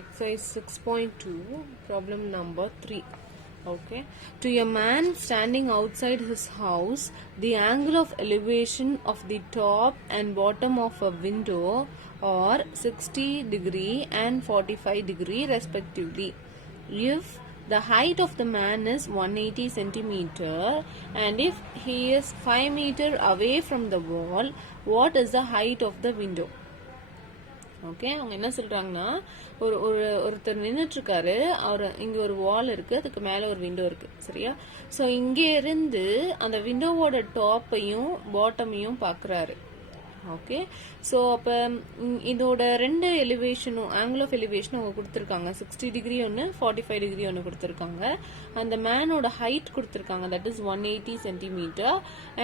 Exercise 6.2, problem number 3. Okay. To a man standing outside his house, the angle of elevation of the top and bottom of a window are 60 degree and 45 degree respectively. If the height of the man is 180 centimeter and if he is 5 meter away from the wall, what is the height of the window? Okay, அவங்க என்ன சொல்றாங்கன்னா, ஒருத்தர் நின்றுட்டு இருக்காரு. அவர் இங்க ஒரு வால் இருக்கு, அதுக்கு மேல ஒரு விண்டோ இருக்கு, சரியா? ஸோ இங்க இருந்து அந்த விண்டோவோட டாப்பையும் பாட்டமையும் பாக்குறாரு. ஓகே, ஸோ அப்போ இதோட ரெண்டு எலிவேஷனும் ஆங்கிள் ஆஃப் எலிவேஷனும் அவங்க கொடுத்துருக்காங்க. 60 டிகிரி ஒன்று, 45 டிகிரி ஒன்று கொடுத்துருக்காங்க. அந்த மேனோட ஹைட் கொடுத்துருக்காங்க, that is 180 centimetre.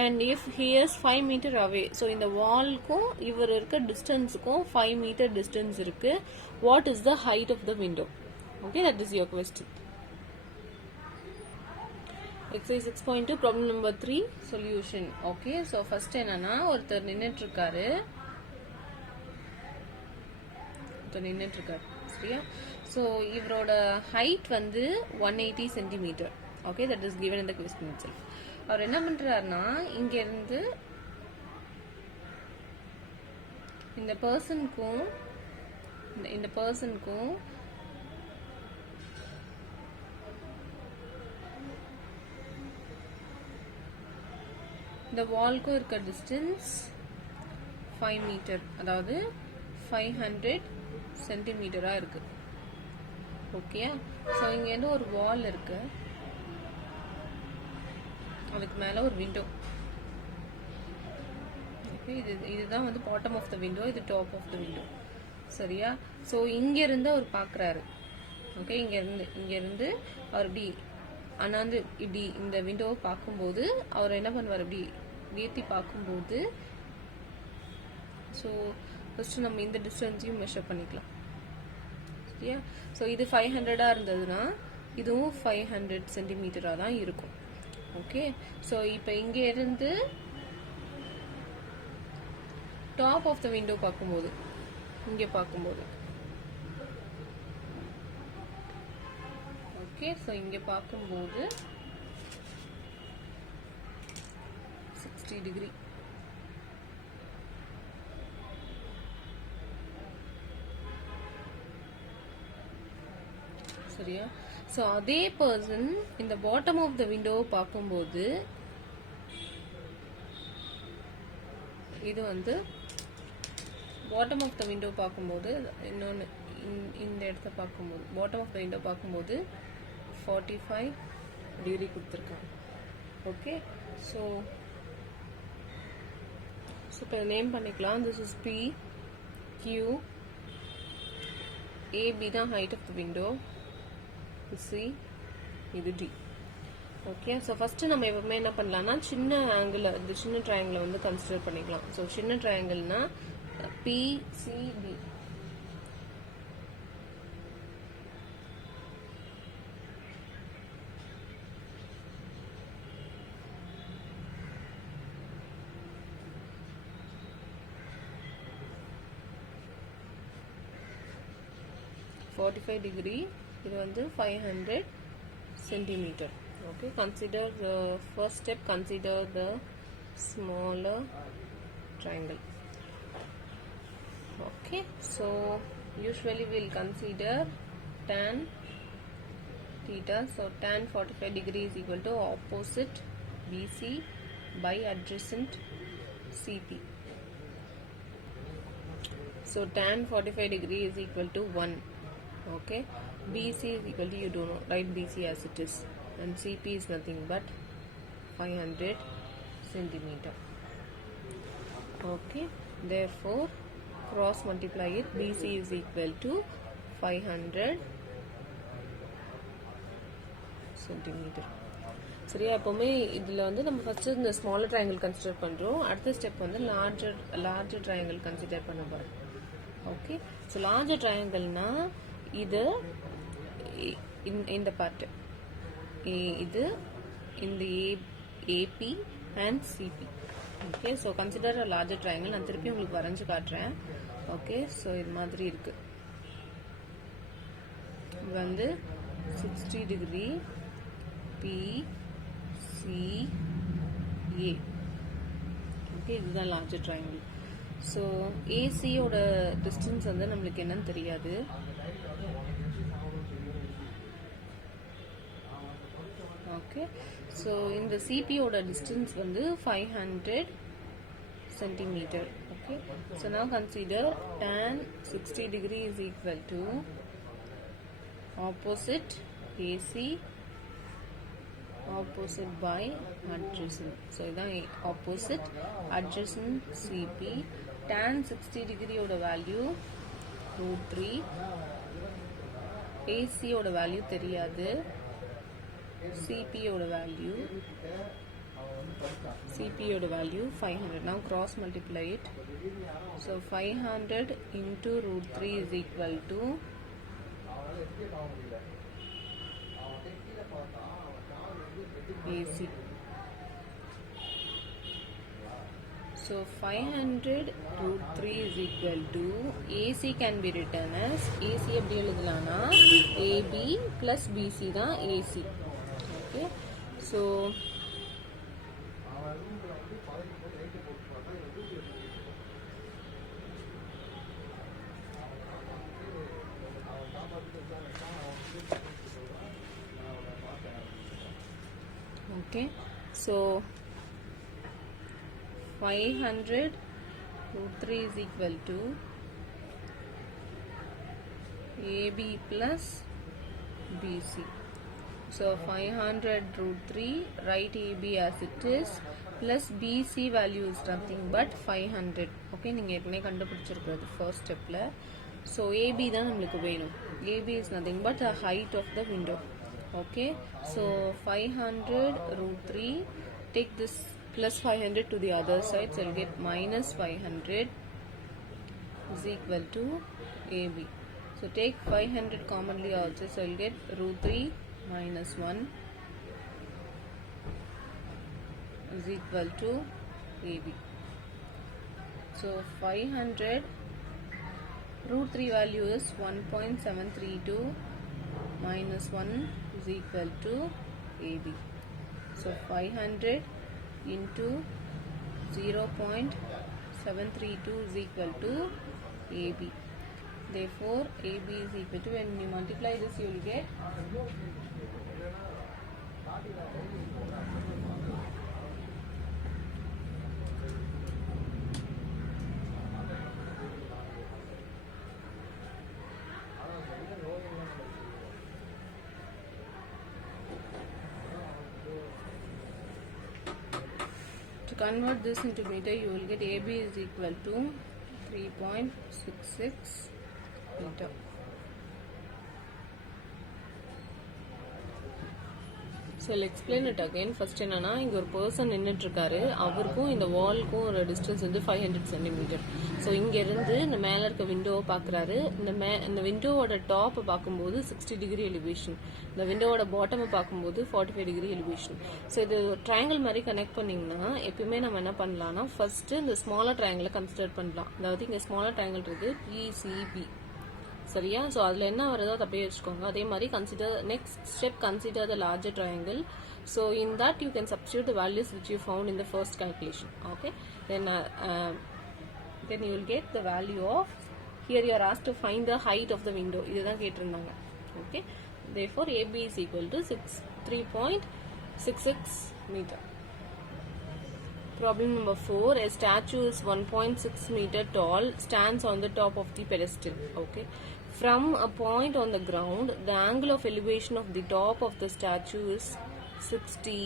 And if he is 5 metre away, so இந்த வால்க்கும் இவர் இருக்க டிஸ்டன்ஸுக்கும் 5 மீட்டர் டிஸ்டன்ஸ் இருக்கு. What is the height of the window? Okay, that is your question. Exercise 6.2, problem number 3, solution. Okay, so first என்னன்னா, ஒருத்தர் நின்னுட்டு இருக்காரு, சரியா? So இவரோட height வந்து 180 centimeter. Okay, that is given in the question itself. அவர் என்ன பண்றாருன்னா, இங்க இருந்து இந்த பர்சனுக்கும் இந்த வால்க்கும் இருக்க டிஸ்டன்ஸ் 5 மீட்டர், அதாவது 500 சென்டிமீட்டரா இருக்கு. ஓகே, ஸோ இங்க இருந்து ஒரு வால் இருக்கு, அதுக்கு மேல ஒரு விண்டோ. ஓகே, இதுதான் வந்து பாட்டம் ஆஃப் த விண்டோ, இது டாப் ஆஃப் த விண்டோ, சரியா? ஸோ இங்க இருந்து அவர் பாக்குறாரு. ஓகே, இங்க இருந்து அவர் இப்படி அண்ணாந்து இப்படி இந்த விண்டோவை பார்க்கும்போது அவர் என்ன பண்ணுவார், இப்படி ஏற்றி பார்க்கும்போது, ஸோ ஃபர்ஸ்ட் நம்ம இந்த டிஸ்டன்ஸையும் மெஷர் பண்ணிக்கலாம், சரியா? ஸோ இது 500 இருந்ததுன்னா இதுவும் 500 சென்டிமீட்டராக தான் இருக்கும். ஓகே, ஸோ இப்போ இங்கே இருந்து டாப் ஆஃப் த விண்டோ பார்க்கும்போது, இங்கே பார்க்கும்போது, ஓகே, ஸோ இங்கே பார்க்கும்போது 60 டிகிரி. சரியா? ஸோ அதே பர்சன் இந்த பாட்டம் ஆஃப் த விண்டோவை பார்க்கும்போது, இது வந்து பாட்டம் ஆஃப் த விண்டோ பார்க்கும்போது, இன்னொன்று இந்த இடத்த பார்க்கும்போது, பாட்டம் ஆஃப் த விண்டோ பார்க்கும்போது 45 டிகிரி கொடுத்துருக்காங்க. ஓகே, ஸோ இப்போ நேம் பண்ணிக்கலாம். This is P, Q, AB தான் height of the window, C, இது டி. ஓகே, ஸோ ஃபர்ஸ்ட் நம்ம எப்பவுமே என்ன பண்ணலாம்னா, சின்ன ஆங்கிள், இந்த சின்ன ட்ரையாங்கிளை வந்து கன்சிடர் பண்ணிக்கலாம். ஸோ சின்ன ட்ரையாங்கிள்னா பிசிடி. $45 degree, இது வந்து 500 centimeter. Okay, consider the first step, consider the smaller triangle. Okay, so usually we'll consider tan theta. So tan 45 degree is equal to opposite BC by adjacent CP. So tan 45 degree is equal to 1. Okay, BC is equal to, you don't know, write BC as it is, and CP is nothing but 500 centimeter. Okay, therefore cross multiply it, BC is equal to 500 centimeter. சரியா? எப்பவுமே இதுல வந்து நம்ம ஃபர்ஸ்ட் இந்த smaller triangle consider பண்றோம், அடுத்த ஸ்டெப் வந்து larger triangle consider பண்ண போறோம். ஓகே, ஸோ லார்ஜர் ட்ரையாங்கிள்னா இது இந்த பார்ட், இது இந்த A B and C B. Okay, so consider a larger triangle. நான் திருப்பி உங்களுக்கு வரைஞ்சு காட்டுறேன். ஓகே, ஸோ இது மாதிரி இருக்கு. வந்து 60 degree PCA. ஓகே, இதுதான் லார்ஜர் ட்ரையாங்கிள். ஸோ ஏசியோட டிஸ்டன்ஸ் வந்து நம்மளுக்கு என்னன்னு தெரியாது. ஓகே, ஸோ இந்த சிபியோட டிஸ்டன்ஸ் வந்து 500 centimeter. Okay, so now consider tan 60 degree is equal to opposite AC opposite by adjacent. So idan opposite adjacent CP. Tan 60 degree oda value √3. AC oda value theriyadhu. CP oda value $500. Now cross multiply it. So 500 into √3 is equal to AC. So 500 √3 is equal to AC can be written as AC எப்படி எழுதலாம்னா AB plus BC தான் AC. Okay, so okay, so 500 √3 is equal to AB plus BC. So 500 √3, write AB as it is, plus BC value is nothing but 500. Okay, நீங்க ஏற்கனவே கண்டுபிடிச்சிருக்கிறது first stepல. So AB தான் நம்மளுக்கு வேணும். AB is nothing but the height of the window. Okay, so 500 √3, take this plus 500 to the other side, so you'll get minus 500 is equal to AB. So take 500 commonly also, so you'll get √3 minus 1 is equal to AB. So 500 √3 value is 1.732 minus 1 is equal to AB. So 500 into 0.732 is equal to AB. Therefore AB is equal to, when you multiply this you will get to convert this into meter, you will get AB is equal to 3.66 meter. So I'll explain it again. First என்னன்னா, இங்க ஒரு பர்சன் நின்னுட்டு இருக்காரு. அவருக்கும் இந்த வால்க்கும் ஒரு டிஸ்டன்ஸ் வந்து 500 centimeter. ஸோ இங்க இருந்து இந்த மேல இருக்க விண்டோவை பாக்குறாரு. இந்த விண்டோவோட டாப் பார்க்கும்போது 60 டிகிரி எலிவேஷன், இந்த விண்டோவோட பாட்டமை பார்க்கும்போது 45 டிகிரி எலிவேஷன். ஸோ இது ட்ரையாங்கிள் மாதிரி கனெக்ட் பண்ணீங்கன்னா எப்பயுமே நம்ம என்ன பண்ணலாம்னா, ஃபர்ஸ்ட் இந்த ஸ்மாலர் ட்ரையாங்கிளை கன்சிடர் பண்ணலாம். அதாவது இங்க ஸ்மாலர் ட்ரையாங்கிள் இருக்கு PCB, சரியா? ஸோ அதில் என்ன வருதோ அதை அப்படியே வச்சுக்கோங்க. அதே மாதிரி next step consider the larger triangle. So in that you can substitute the values which you found in the first calculation. Okay, then you will get the value of, here you are asked to find the height of the window. இதுதான் கேட்டிருந்தாங்க. Okay, therefore AB is equal to 3.66 meter. Problem number 4. A statue is 1.6 meter tall, stands on the top of the pedestal. Okay, from a point on the ground, the angle of elevation of the top of the statue is 60,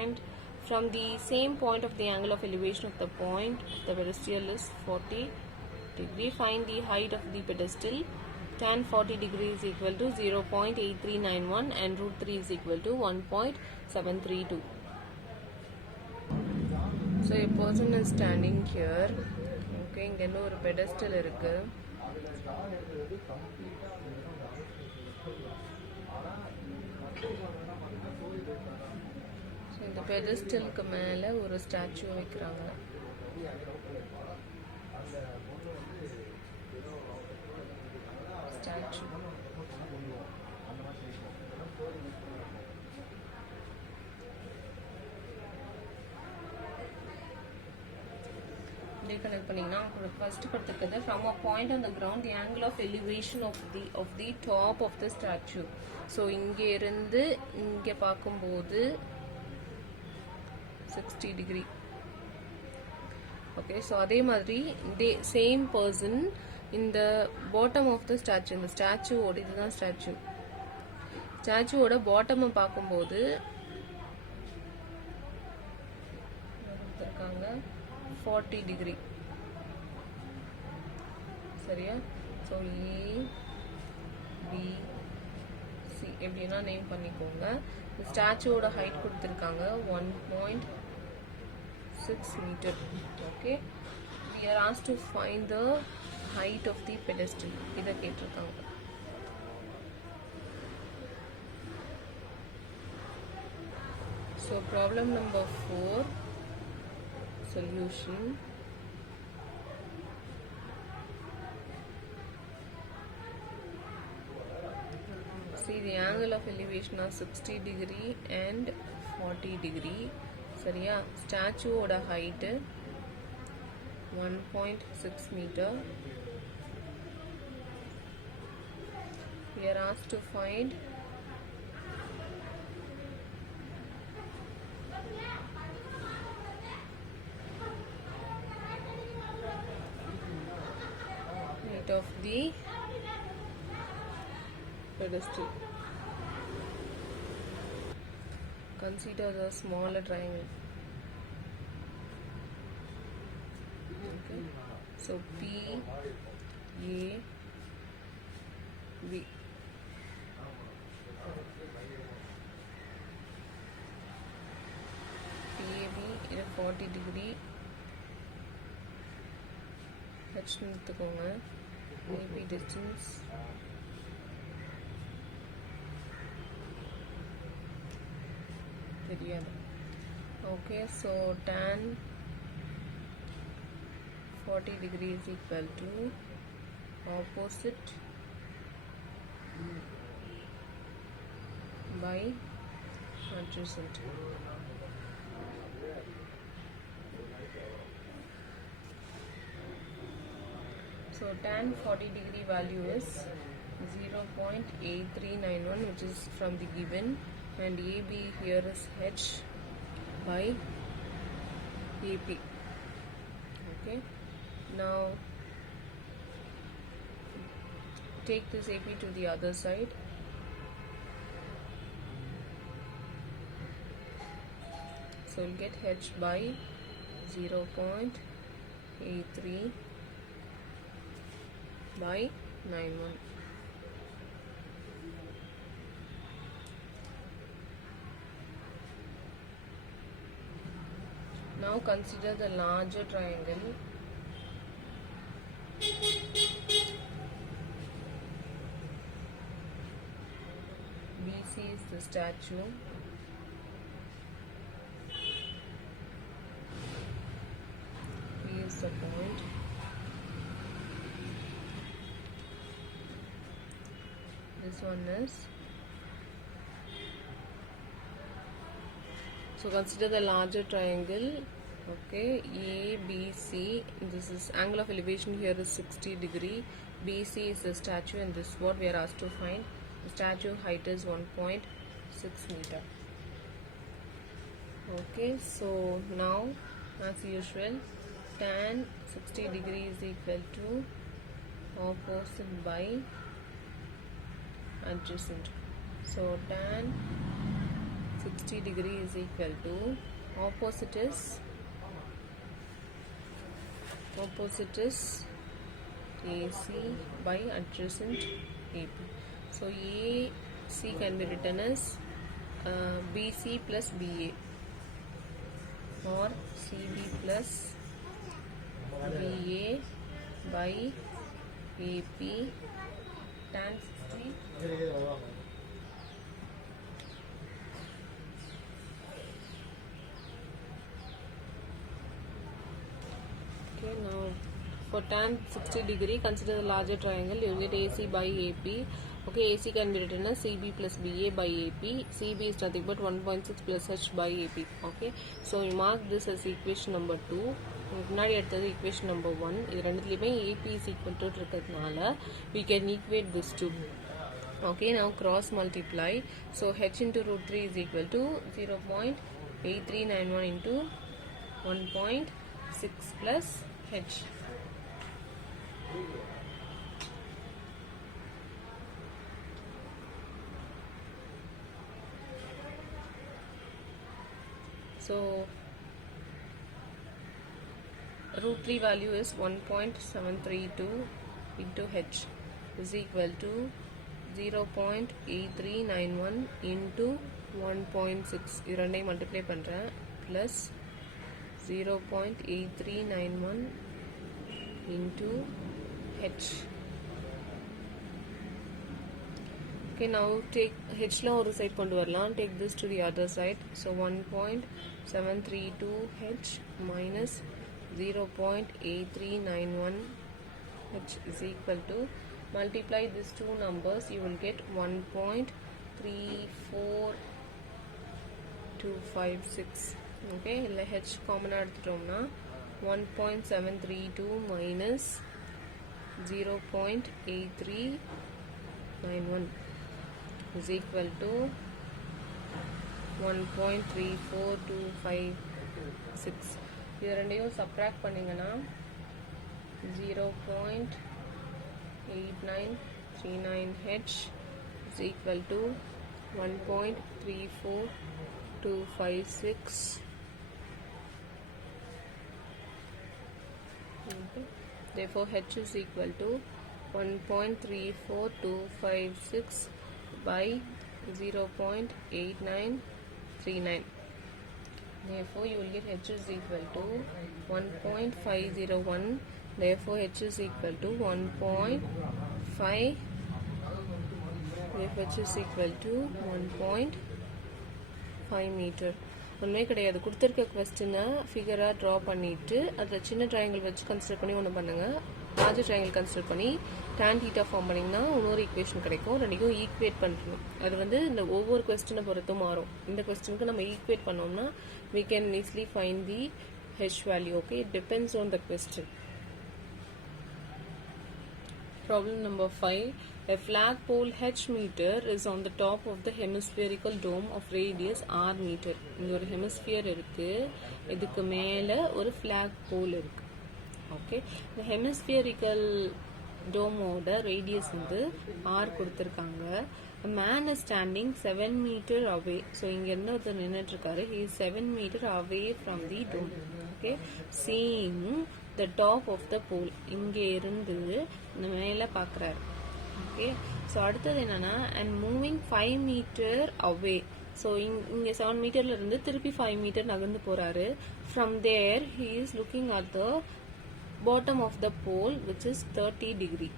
and from the same point of the angle of elevation of the point of the pedestal is 40 degree. Find the height of the pedestal. Tan 40 degree is equal to 0.8391 and √3 is equal to 1.732. So a person is standing here. Okay, இங்க என்ன ஒரு pedestal இருக்கு. So இந்த pedestalக்கு மேல ஒரு ஸ்டாச்சு வைக்கிறாங்க. statue. Connect பண்ணீங்கன்னா ஃபர்ஸ்ட் கொடுத்துருக்குது from a point on the ground the angle of elevation of the top of the statue. So இங்கே இருந்து இங்கே பார்க்கும்போது 60 degree. ஓகே, ஸோ அதே மாதிரி சேம் பர்சன் இந்த பாட்டம் ஆஃப் த ஸ்டாச்சு, இந்த ஸ்டாச்சுவோட இதுதான் ஸ்டாச்சுவோட பாட்டமை பார்க்கும்போது கொடுத்துருக்காங்க 40 degree. சரியா? ஸோ ABC எப்படின்னா நேம் பண்ணிக்கோங்க. இந்த ஸ்டாச்சுவோட ஹைட் கொடுத்துருக்காங்க 1.6 meter. Okay, we are asked to find the height of the pedestal. இதை கேட்டிருக்காங்க. So problem number 4 solution. See, the angle of elevation are 60 degree and 40 degree. சரியா? ஸ்டாச்சு ஓட ஹைட் 1.6 meter. We are asked to find height of the pedestal. Consider the smaller triangle. Okay, so P A B. PAB in a 40 degree. H எடுத்துக்கோங்க. AB distance தெரியாது. Okay, so tan 40 degree is equal to opposite by adjacent. So tan 40 degree value is 0.8391, which is from the given, and AB here is H by AP. Okay, now take this AP to the other side. So we'll get H by 0.83 by 91. Now consider the larger triangle. BC is the statue. P is the point. This one is. So consider the larger triangle. Okay, ABC. This is angle of elevation here is 60 degree. BC is the statue, and this is what we are asked to find. The statue height is 1.6 meter. Okay, so now as usual, tan 60 degree is equal to opposite by adjacent. So tan 60 degree is equal to opposite is AC by adjacent AP. So AC can be written as BC plus BA, or CB plus BA by AP. Tan 60 Okay, now for tan 60 degree, consider the larger triangle. You will get AC by AP. Okay, AC can be written as CB plus BA by AP. CB is nothing but 1.6 plus H by AP. Okay, so you mark this as equation number 2. முன்னாடி எடுத்தது equation number 1. இது ரெண்டுத்துலையுமே AP is equal to இருக்கிறதுனால we can equate this two. Okay, now cross multiply. So H into root 3 is equal to 0.8391 into 1.6 plus H. So root 3 value is 1.732 into H is equal to 0.8391 into 1.6 இரண்டையும் மல்டிப்ளை பண்ணுறேன் plus 0.8391 into H. Okay, now take H la ஒரு side கொண்டு வரலாம். Take this to the other side. So 1.732 H minus 0.8391 H is equal to, multiply these two numbers, you will get 1.34256. Okay, இல்லை H common எடுத்துட்டோம்னா 1.732 minus 0.8391 is equal to 1.34256. இது ரெண்டையும் subtract பண்ணிங்கன்னா 0.8939H is equal to 1.34256. Okay. Therefore H is equal to 1.34256 by 0.8939. Therefore you will get H is equal to 1.501. Therefore H is equal to 1.5. Therefore H is equal to 1.5 meter. ஒன்றுமே கிடையாது. கொடுத்துருக்க கொஸ்டினை ஃபிகராக ட்ரா பண்ணிவிட்டு அதில் சின்ன ட்ரையாங்கிள் வச்சு கன்சிடர் பண்ணி ஒன்று பண்ணுங்கள். லார்ஜர் ட்ரையாங்கிள் கன்சிடர் பண்ணி tan theta ஃபார்ம் பண்ணிங்கன்னா இன்னொரு ஈக்குவேஷன் கிடைக்கும். ரெண்டையும் ஈக்குவேட் பண்ணணும். அது வந்து இந்த ஒவ்வொரு கொஸ்டினை பொறுத்தும் மாறும். இந்த கொஸ்டினுக்கு நம்ம ஈக்குவேட் பண்ணோம்னா we can easily find the H value. Okay, it depends on the question. Problem number 5. A flagpole H meter is on the top of the hemispherical dome of radius R meter. இங்க ஒரு ஹெமிஸ்பியர் இருக்கு, இதுக்கு மேல ஒரு flagpole இருக்கு. ஓகே, இந்த ஹெமிஸ்பியரிக்கல் டோமோட ரேடியஸ் வந்து R கொடுத்துருக்காங்க. A man is standing 7 meter away. So இங்க இருந்து ஒருத்தர் நின்றுட்டு இருக்காரு. He is 7 meter away from the dome. Okay, seeing the top of the pole. இங்க இருந்து மேல பார்க்குறாரு. ஓகே, ஸோ அடுத்தது என்னன்னா and moving 5 meter away. So இங்கே 7 மீட்டர்ல இருந்து திருப்பி 5 மீட்டர் நகர்ந்து போறாரு. From there he is looking at the bottom of the pole which is 30 degree.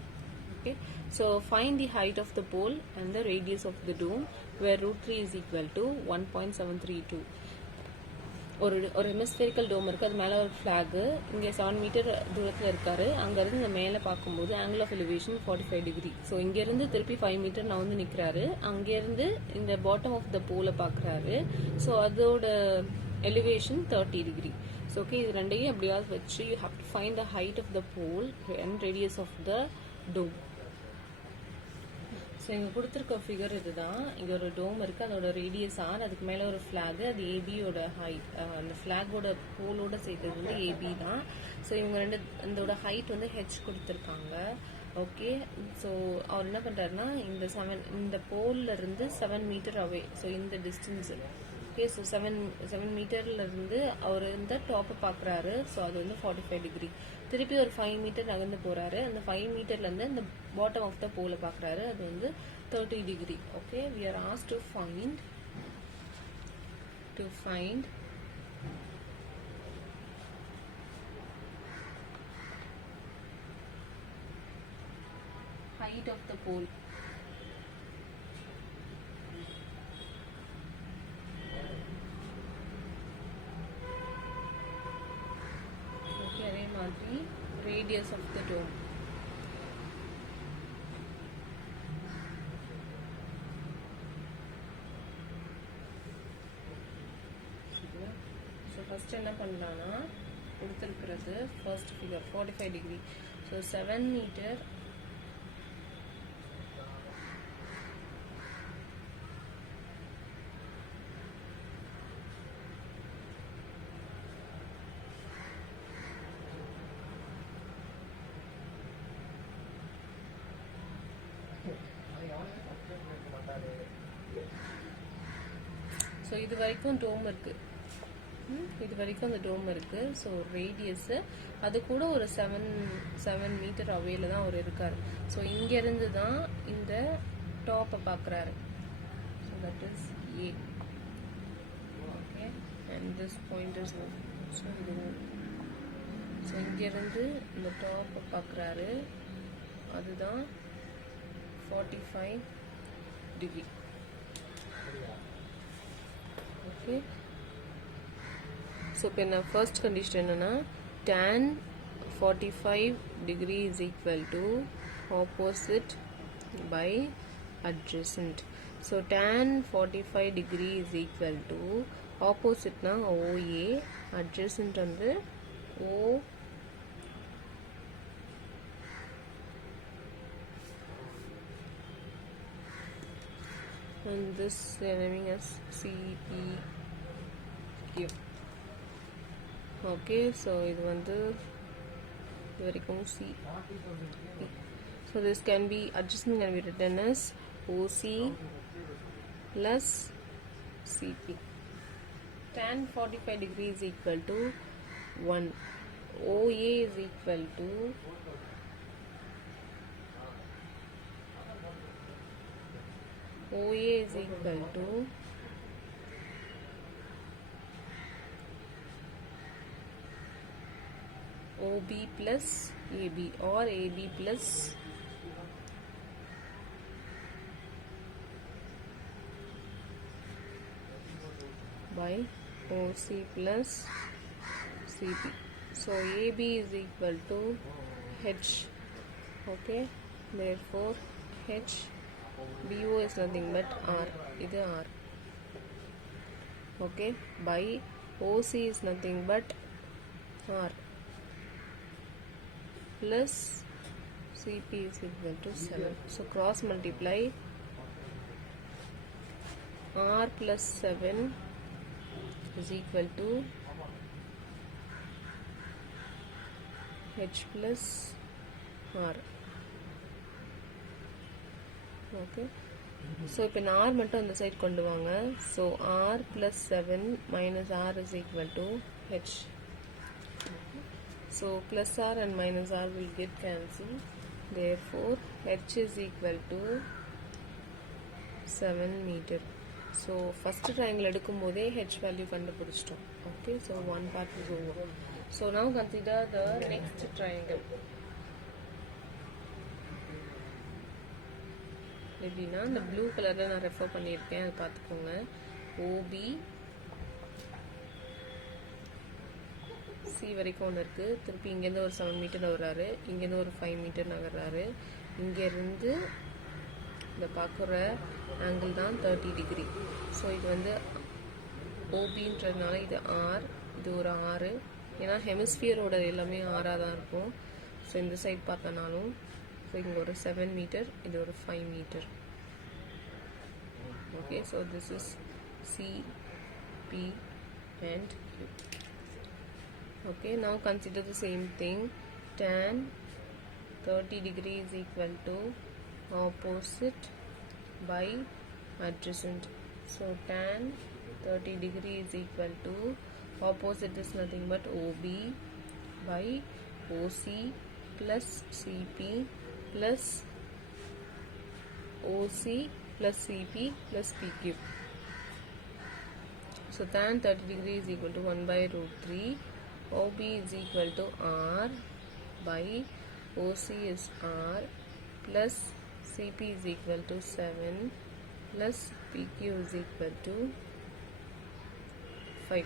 Okay, so find the height of the pole and the radius of the dome where root 3 is equal to 1.732. ஒரு ஹெமிஸ்பெரிக்கல் டோம் இருக்குது, அது மேலே ஒரு ஃப்ளாகு. இங்கே 7 மீட்டர் தூரத்தில் இருக்காரு. அங்கேருந்து இந்த மேலே பார்க்கும்போது angle of elevation 45 degree. So இங்கேருந்து திருப்பி 5 மீட்டர் நான் வந்து நிற்கிறாரு. அங்கேருந்து இந்த பாட்டம் ஆஃப் த போலை பார்க்குறாரு. ஸோ அதோட எலிவேஷன் 30 டிகிரி. ஸோ ஓகே, இது ரெண்டையும் எப்படியாவது வச்சு you have to find the height of the pole and radius of the dome. So இங்கே கொடுத்துருக்க ஃபிகர் இதுதான். இங்கே ஒரு டோம் இருக்குது, அதோட ரேடியஸ் R, அதுக்கு மேலே ஒரு ஃப்ளாகு, அது ஏபியோட ஹைட். அந்த ஃப்ளாகோட போலோட சேர்த்தது வந்து ஏபி தான். ஸோ இவங்க ரெண்டு இதோட ஹைட் வந்து ஹெச் கொடுத்துருக்காங்க. ஓகே, ஸோ அவர் என்ன பண்ணுறாருன்னா இந்த போல்ல இருந்து 7 மீட்டர் அவே. ஸோ இந்த டிஸ்டன்ஸு. ஓகே, ஸோ 7 மீட்டர்ல இருந்து அவர் இந்த டாப்பை பார்க்குறாரு. ஸோ அது வந்து 45 டிகிரி. திருப்பி ஒரு 5 மீட்டர் நகர்ந்து போறாரு. அந்த 5 மீட்டர்ல இருந்து இந்த பாட்டம் ஆஃப் த போலை பார்க்குறாரு. அது வந்து 30 degree. Okay, we are asked to find height of the pole. radius of the dome. So first என்ன பண்ணலாம்னா கொடுத்திருக்கிறது first figure 45 degree. So 7 meter so இது வரைக்கும் டோம் இருக்கு, இது வரைக்கும் அந்த டோம் இருக்கு. ஸோ ரேடியஸ் அது கூட ஒரு 7 மீட்டர் அவேல தான் அவர் இருக்காரு. ஸோ இங்கிருந்து தான் இந்த டாப்பை பார்க்குறாரு. So that is a. Okay, and this point is so இது. ஸோ இங்கிருந்து இந்த டாப்பை பார்க்குறாரு, அதுதான் 45 degree. Okay, so இப்போ first condition என்னன்னா tan 45 degree is equal to opposite by adjacent. So tan 45 degree is equal to opposite na OA, adjacent வந்து O and this naming as CPQ. Okay, so இது வந்து இது வரைக்கும் C. So this can be adjacent can be written as OC plus CP. Tan 45 degree is equal to 1. OA is equal to OA is equal to OB plus AB or AB plus by OC plus CP. So AB is equal to H. Okay, therefore H BO is nothing but R. இது R. Okay, by OC is nothing but R plus CP is equal to 7. So cross multiply R plus 7 is equal to H plus R. Okay, so இப்போ R மட்டும் அந்த சைடு கொண்டு வாங்க. So R plus 7 minus R is equal to H. So plus R and minus R will get cancelled. Therefore H is equal to 7 meter. So first triangle எடுக்கும் போதே H value கண்டுபிடிச்சிட்டோம். Okay, so one part is over. So now consider the next triangle. எப்படின்னா இந்த ப்ளூ கலரில் நான் ரெஃபர் பண்ணியிருக்கேன், அதை பார்த்துக்கோங்க. ஓபி சி வரைக்கும் ஒன்று இருக்குது. திருப்பி இங்கேருந்து ஒரு 7 மீட்டர் வர்றாரு, இங்கேருந்து ஒரு 5 மீட்டர் நகர்றாரு. இங்கேருந்து இந்த பார்க்குற ஆங்கிள் தான் 30 டிகிரி. ஸோ இது வந்து ஓபின்றதுனால இது ஆர், இது ஒரு 6. ஏன்னா ஹெமிஸ்பியரோட எல்லாமே ஆறாக தான் இருக்கும். ஸோ இந்த சைட் பார்த்தனாலும் ஸோ இங்கே ஒரு 7 மீட்டர், இது ஒரு 5 metre. Okay, so this is C, P and Q. Okay, now consider the same thing. Tan 30 degree is equal to opposite by adjacent. So tan 30 degree is equal to opposite is nothing but OB by OC plus CP plus OC plus CP plus PQ. So tan 30 degree is equal to 1 by root 3. OB is equal to R by OC is R plus CP is equal to 7 plus PQ is equal to 5.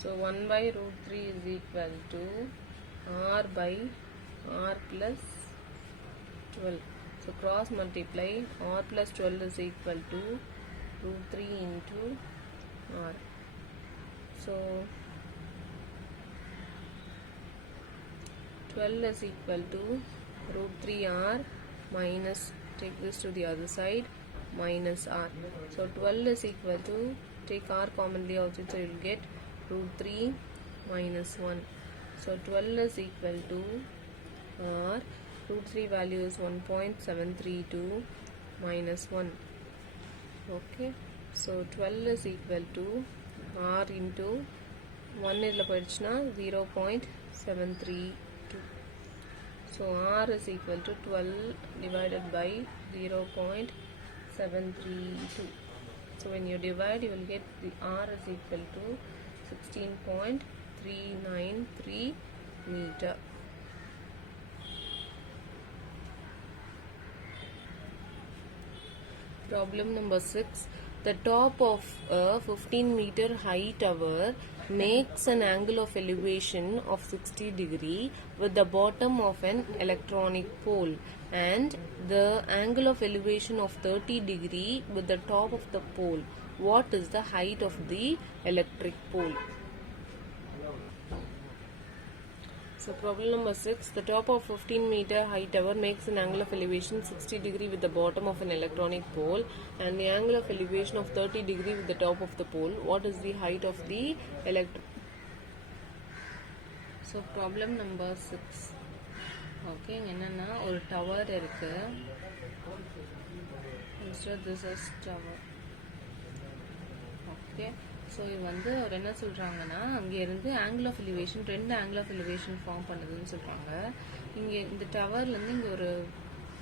So 1 by root 3 is equal to r by r plus 12. So cross multiply, r plus 12 is equal to root 3 into r. So 12 is equal to root 3r minus, take this to the other side, minus r. So 12 is equal to, take r commonly outside, so you will get root 3 minus 1. So 12 is equal to r, root 3 value is 1.732 minus 1. Okay, so 12 is equal to r into 1 is 0.732. So r is equal to 12 divided by 0.732. So when you divide, you will get the r is equal to 16.393 meter. Problem number 6. The top of a 15-meter high tower makes an angle of elevation of 60 degree with the bottom of an electronic pole and the angle of elevation of 30 degree with the top of the pole. What is the height of the electric pole? So problem number 6. The top of 15-meter high tower makes an angle of elevation 60 degree with the bottom of an electronic pole and the angle of elevation of 30 degree with the top of the pole. What is the height of the electric? So problem number 6. Okay, என்னன்னா ஒரு tower இருக்கு. Consider this as tower. Okay. So இது வந்து அவர் என்ன சொல்கிறாங்கன்னா, அங்கேருந்து angle of elevation 2 angle of elevation form பண்ணுதுன்னு சொல்கிறாங்க. இங்கே இந்த டவர்லேருந்து இங்கே ஒரு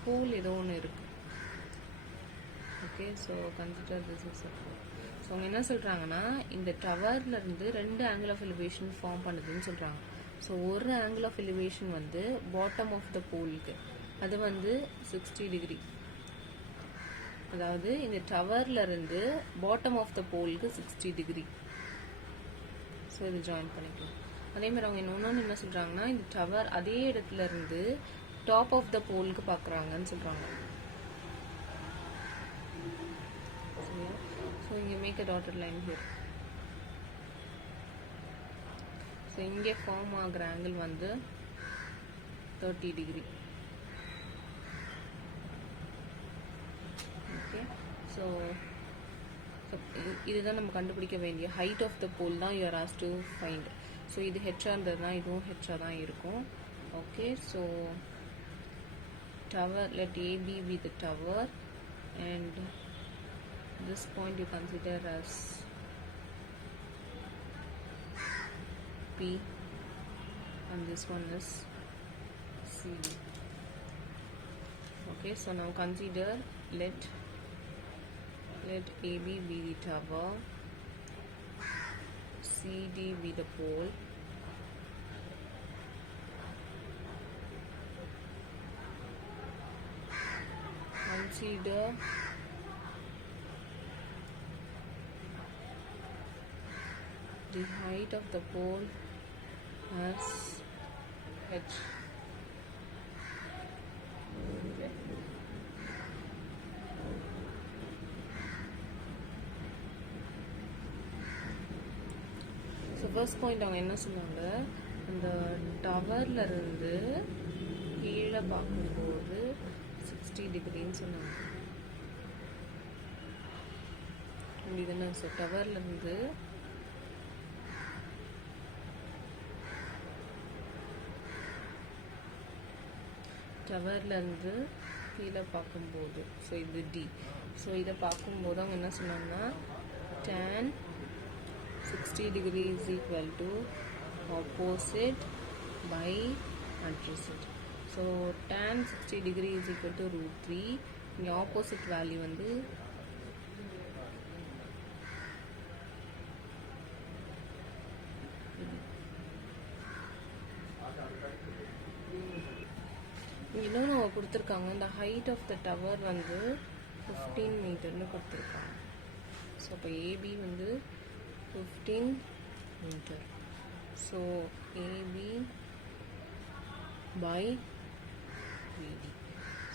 போல் ஏதோ ஒன்று இருக்குது. Okay, so consider this is a pole. So அவங்க என்ன சொல்கிறாங்கன்னா, இந்த டவர்லேருந்து 2 ஆங்கிள் ஆஃப் எலிவேஷன் ஃபார்ம் பண்ணுதுன்னு சொல்கிறாங்க. ஸோ ஒரு ஆங்கிள் ஆஃப் எலிவேஷன் வந்து பாட்டம் ஆஃப் த போலுக்கு, அது வந்து 60 டிகிரி. அதாவது இந்த டவர்ல இருந்து பாட்டம் ஆஃப் த போலுக்கு 60 டிகிரி. ஸோ இது ஜாயின் பண்ணிக்கலாம். அதே மாதிரி அவங்க இன்னொன்று என்ன சொல்றாங்கன்னா, இந்த டவர் அதே இடத்துல இருந்து டாப் ஆஃப் த போலுக்கு பார்க்குறாங்கன்னு சொல்றாங்க. ஸோ இங்கே make a dotted line here. So இங்கே ஃபார்ம் ஆகிற ஆங்கிள் வந்து 30 டிகிரி. ஸோ இதுதான் நம்ம கண்டுபிடிக்க வேண்டிய ஹைட் ஆஃப் த போல் தான் you are asked to find. So இது ஹெச்ஆ இருந்ததுன்னா இதுவும் ஹெச்ஆ தான் இருக்கும். Okay, so tower, let A B be the tower and this point you consider as B and this one is CD. Okay, so now consider, let AB be the tower, CD be the pole, consider the height of the pole as h. Okay. So first point அவங்க என்ன சொன்னாங்க, அந்த டவர்ல இருந்து கீழே பார்க்கும்போது 60 டிகிரின்னு சொன்னாங்க. இதுன்னு ஸோ டவர்ல இருந்து கீழே பார்க்கும்போது, ஸோ இது டி. ஸோ இதை பார்க்கும்போது அவங்க என்ன சொன்னாங்கன்னா, tan 60 degree is equal to opposite by adjacent. So tan 60 degree is equal to root 3. இங்கே opposite value வந்து இன்னொன்று அவங்க கொடுத்துருக்காங்க, இந்த ஹைட் ஆஃப் த டவர் வந்து 15 மீட்டர்னு கொடுத்துருக்காங்க. ஸோ அப்போ ஏபி வந்து 15 meter. So AB by BD.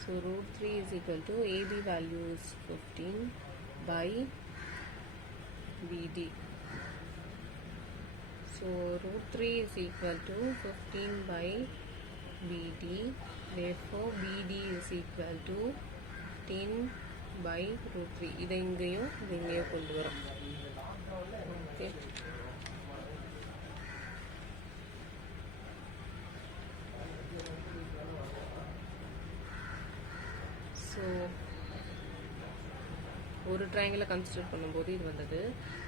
So root 3 is equal to AB value is 15 by BD. So root 3 is equal to 15 by BD. Therefore BD is equal to 10 by root 3. இதை இங்கேயும் கொண்டு வரும். Okay. So ஒரு triangle consider பண்ணும்போது இது வந்தது.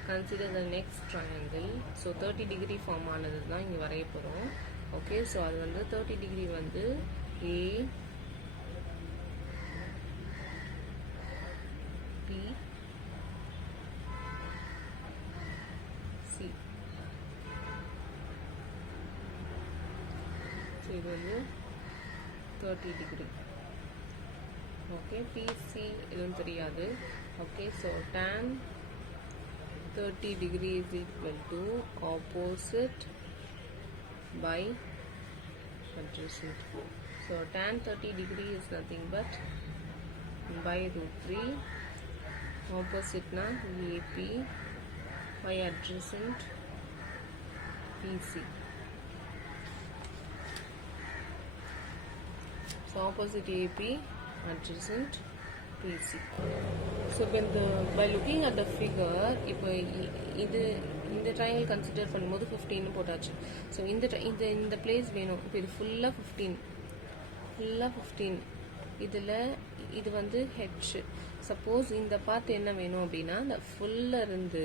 Consider the next triangle. So 30 degree form ஆனது தான் இங்க வரைய போறோம். Okay, so அது வந்து 30 degree வந்து A B C. So இது வந்து 30 degree. Okay, PC இதுவும் தெரியாது. Okay, so tan 30 degree is equal to opposite by adjacent. So tan 30 degree is nothing but by root 3. Opposite na AP by adjacent PC. So opposite AP, adjacent PC. So when by looking at the figure, இப்போ இந்த triangle consider பண்ணும்போது 15 போட்டாச்சு. So இந்த place வேணும். இப்போ இது ஃபுல்லா 15 இதுல இது வந்து h. சப்போஸ் இந்த பார்ட் என்ன வேணும் அப்படின்னா இந்த ஃபுல்ல இருந்து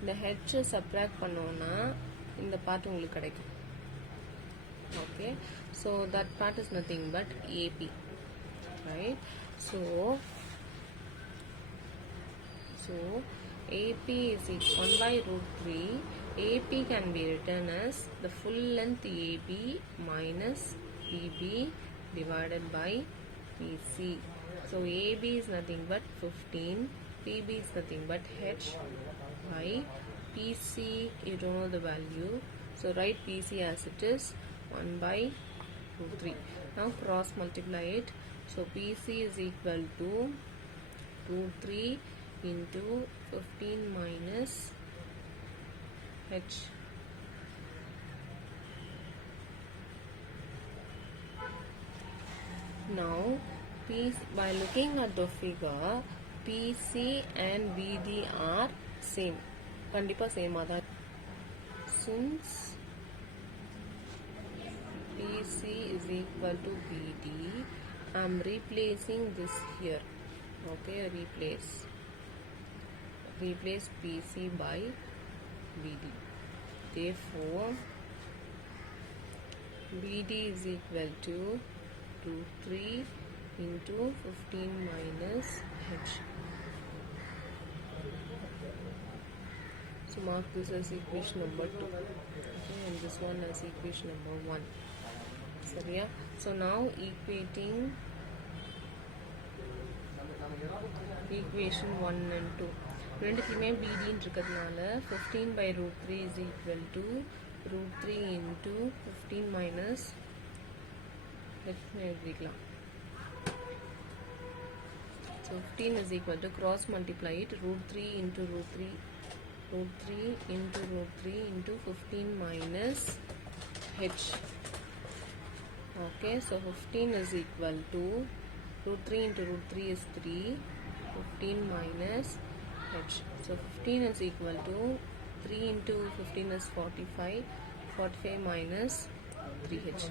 இந்த h சப்ட்ராக்ட் பண்ணோம்னா இந்த பார்ட் உங்களுக்கு கிடைக்கும். Okay, so that part is nothing but AP, right? So AP is 1 by root 3. AP can be written as the full length AB minus PB divided by PC. So AB is nothing but 15, PB is nothing but h by PC. You don't know the value, so write PC as it is 1 by root 3. Now cross multiply it. So PC is equal to root 3 into 15 minus h. Now by looking at the figure, PC and BD are same. கண்டிப்பா same ஆதா. Since PC is equal to BD, I am replacing this here. Okay, replace PC by BD. Therefore BD is equal to root 3 into 15 minus h. So mark this as equation number 2. Okay, and this one as equation number 1. சரியா? So now equating equation 1 and 2. ரெண்டுக்குமே BD இருக்கிறதுனால 15 by root 3 is equal to root 3 into 15 minus எழுதிக்கலாம். So 15 is equal to cross multiply it, root 3 into root 3 into root 3 into 15 minus h. Okay, so 15 is equal to root 3 into root 3 is 3, 15 minus h. So 15 is equal to 3 into 15 is 45 minus 3h.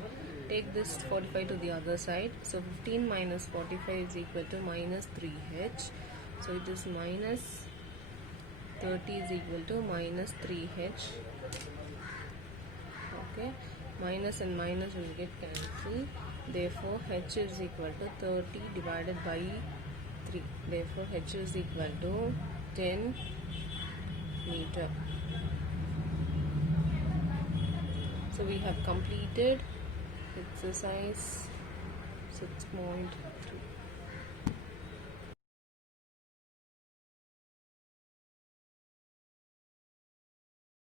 Take this 45 to the other side. So 15 minus 45 is equal to minus 3h. So it is minus 30 is equal to minus 3h. Okay, minus and minus will get cancelled. Therefore h is equal to 30 divided by 3. Therefore h is equal to 10 meter. So we have completed exercise 6.1.